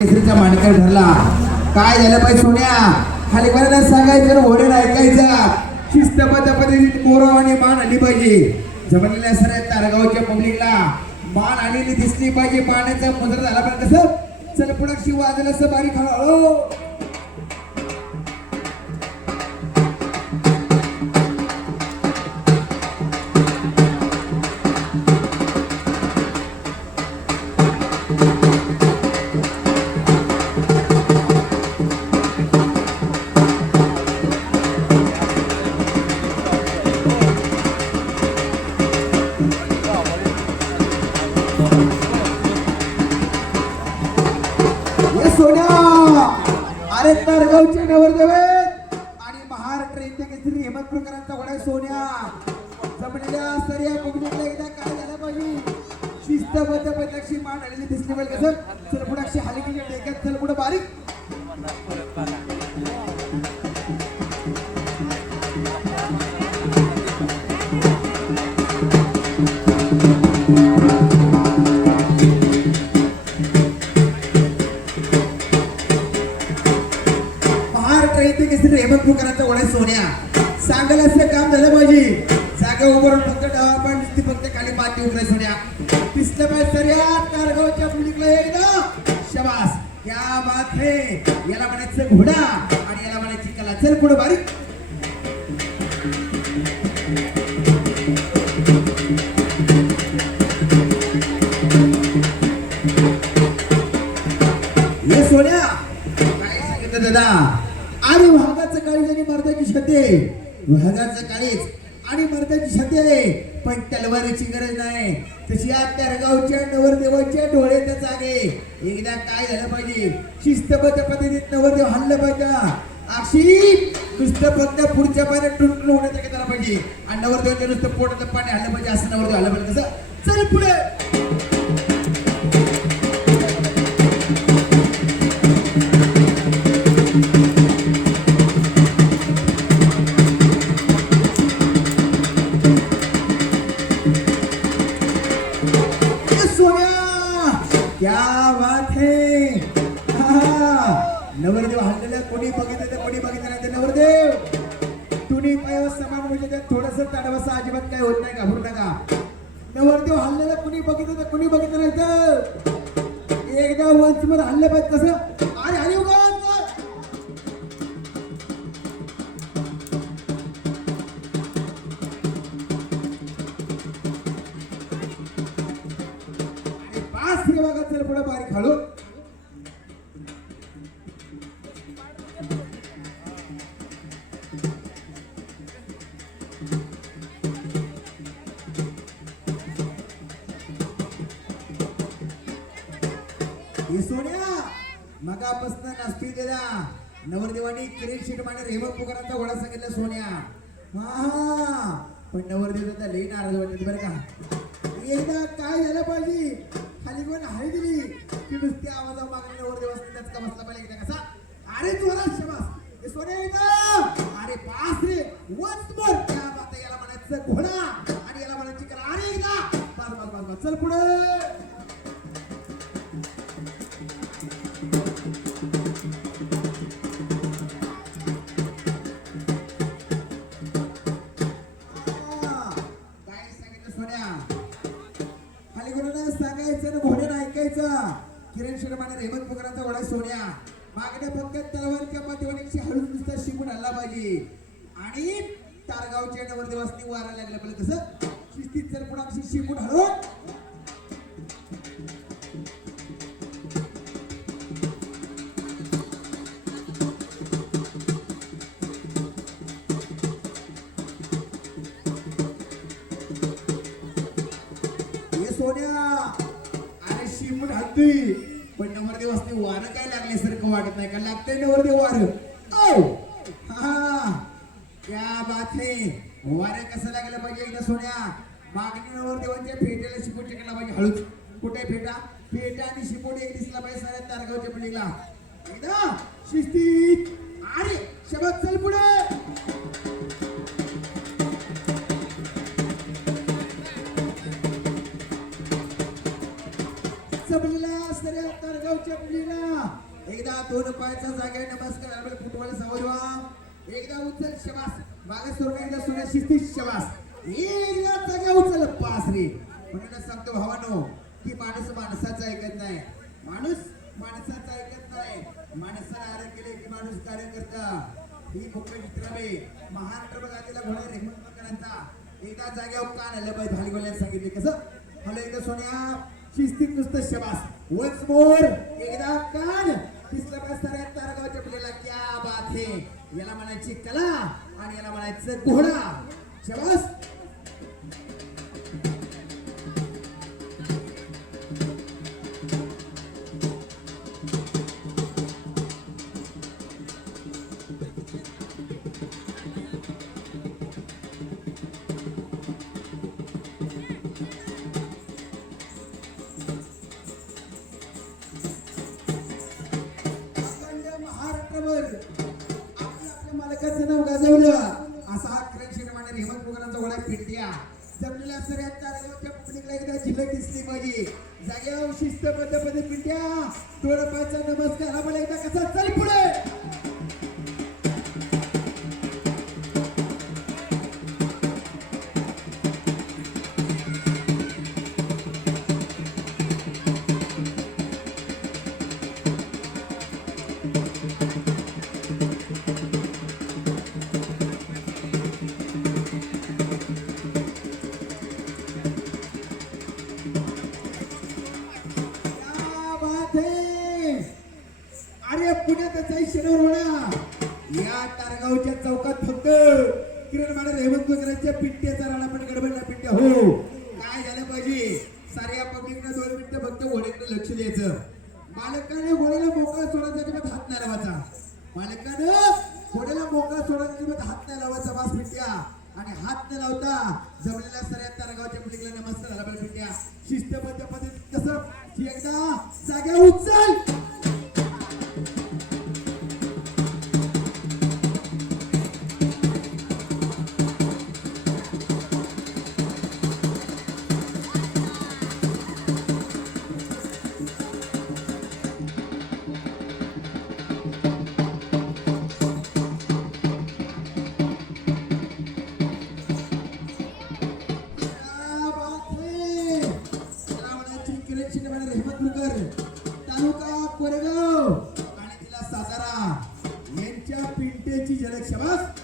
केसरीचा मानकर ठरला. काय झालं पाहिजे सोन्या? खाली कोणाला सांगायचं, घोड्याला ऐकायचा. शिस्तबद्ध पद्धतीने मोरव आणि मान आली पाहिजे. जमलेल्या सर तारगावच्या पब्लिकला मान आलेली दिसली पाहिजे. पाण्याचा मुजरा झाला पण कसं चल पुढे शिव वाजलं असं बारीक हळू. अरे तारगावचे नवरदेव आणि महाराष्ट्र इथे केसरी हेमंत प्रकारांचा घोडा सोन्या. जमलेल्या सर्या पब्लिकला एकदा काय झालं पाहिजे? शिस्तबद्ध पद्धतीची मान आलेली दिसली पाहिजे. कसं चलपुडाक्षी हलकीच्या टेक्यात चलपुड बारीक. हेमंत प्रकारांचा घोडा सोन्या. सांगायला असं काम झालं पाहिजे. जागा उभारून फक्त डावा पाय नुसती फक्त खाली माती उतराय सोन्या. दिसलं पाहिजे सर्या तारगावच्या पब्लिकला एकदा शाबास. क्या बात है. याला म्हणायचं घोडा आणि याला म्हणायची कला. चल पुढे बारीक. ये सोन्या काय सांगितलं दादा? आणि वाघाचं काळीज आणि मर्दाची छते. वाघाचं काळीज आणि मर्दाची छते पण तलवारीची गरज नाही. तशी आज तारगावच्या नवरदेवाच्या डोळ्याच्या जागे एकदा काय झालं पाहिजे? शिस्तबद्ध पद्धतीत नवरदेव हल्लं पाहिजे. अक्षी नुसतं फक्त पुढच्या पाण्यात टुटून होण्याचं काय झालं पाहिजे आणि नवरदेवाच्या नुसतं पोटातलं पाणी हल्लं पाहिजे. असं नवरदेव हल्लं पाहिजे. कसं चल पुढे. क्या बात है. नवरदेव हल्लेला कोणी बघितलं तर कोणी बघितलं नाही. तर नवरदेव तुम्ही पाय समान म्हणजे थोडस ताडवासा अजिबात काय होत नाही. घाबरू नका. नवरदेव हल्लेला कोणी बघितलं तर कोणी बघितलं नाही. तर एकदा वंचवर हल्ले पाहिजे. कसं अरे हरी उगा बघा. चल पुढे बारीक हळू. सोन्या मगापासून नाचतोय त्याला. नवरदेवानी किरीट शीट माने हेमंत पुकारांचा घोडा सांगितलं सोन्या. हा पण नवरदेव लई नाराज वाटत बरं का. एकदा काय झालं पाहिजे? खाली कोण हाय दिली की नुसती आवाजा मागणी नवरदेव त्याच का बसला पाहिजे. एकदा कसा अरे जोरात शाबास. हे सोन्या एकदा अरे पास रे वन्स मोर. त्या बात याला म्हणायचं घोडा आणि याला म्हणायची करा. अरे एकदा बस बस बस बस. चल पुढे. किरण शर्माने हेमंत पुकारांचा घोडा सोन्या. मागण्या फक्त तलवारीच्या पाठीवाडीची हळूच नुसता शिकून हल्ला पाहिजे आणि तारगावच्या नवरदेवासनी वारा लागला पाहिजे. कसं शिस्तीत चल पुढे शिकून हळू. हे सोन्या अरे शिमून हलतोय पण नवरदेवासनी वारं काय लागल्यासारखं वाटत नाही का? लागतंय नवरदेव वारं. ओ हा क्या बात है. वारं कसं लागलं पाहिजे? एकदा सोन्या मागणी नवरदेवांच्या फेट्याला शिकून टेकला पाहिजे. हळूच कुठे फेटा फेटा आणि शिपोडी एक दिसला पाहिजे साऱ्या तारगावच्या पलीला. एकदा शिस्तीत अरे शबात. चल पुढे. जमलेल्या सऱ्या तारगावच्या मुलीला एकदा दोन पायाचा जागा नमस्कार आपण फुटबॉल सावरवा एकदा उचल शबास मागे सोडून एकदा सोन्या शिस्ती शबास एकदा जागा उचल पास रे म्हणून सांगतो भावानो की माणूस माणसाचं ऐकत नाही माणूस माणसाचं ऐकत नाही माणसाला आरण केले की माणूस कार्य करता ही मुख्य चित्रमे महाराष्ट्र बघायला घोडा रेहमतकरांचा एकदा जाग्यावर कान आलं पाहिजे झाली बोलायला सांगितले कसं हॅलो एकदा सोन्या शिस्तीत नुसतं शबास वन्स मोर एकदा कान दिसलं का सगळ्या तारगावच्या मुलीला क्या बात है याला म्हणायची कला आणि याला म्हणायचं घोडा शबास आपल्या मालकाचं नाव गाजवलं असा हा किरण शिरमाने रेहमत मुघलांचा घोडा फिरत्या जमलेल्या सगळ्या तारगावच्या पब्लिकला एकदा झिलक दिसली पाहिजे जाग्यावर शिस्तबद्ध पद्धती फिरत्या थोडंफारचा नमस्कार आम्हाला एकदा कसा चल पुढे या तारगावच्या चौकात फक्त किरण माने रेहमत वगैरेच्या पिट्ट्याचा राडा पण गडबडला पिट्ट्या हो काय झालं पाहिजे साऱ्या पब्लिकनं 2 मिनिटं फक्त घोड्याकडे लक्ष द्यायचं मालकाने घोड्याला मोकळा सोडायचा किंवा हात नाही लावायचा मालकानं घोड्याला मोकळा सोडायचा किंवा हात नाही लावायचा वास पिट्ट्या आणि हात न लावता जमलेल्या साऱ्या तारगावच्या पब्लिकला नमस्कार झाला पाहिजे पिट्ट्या शिस्तबद्ध पद्धतीत कसं एकदा जाग्या उचल तालुका कोरेगाव आणि तिला सातारा यांच्या पिंटेची झलक शबास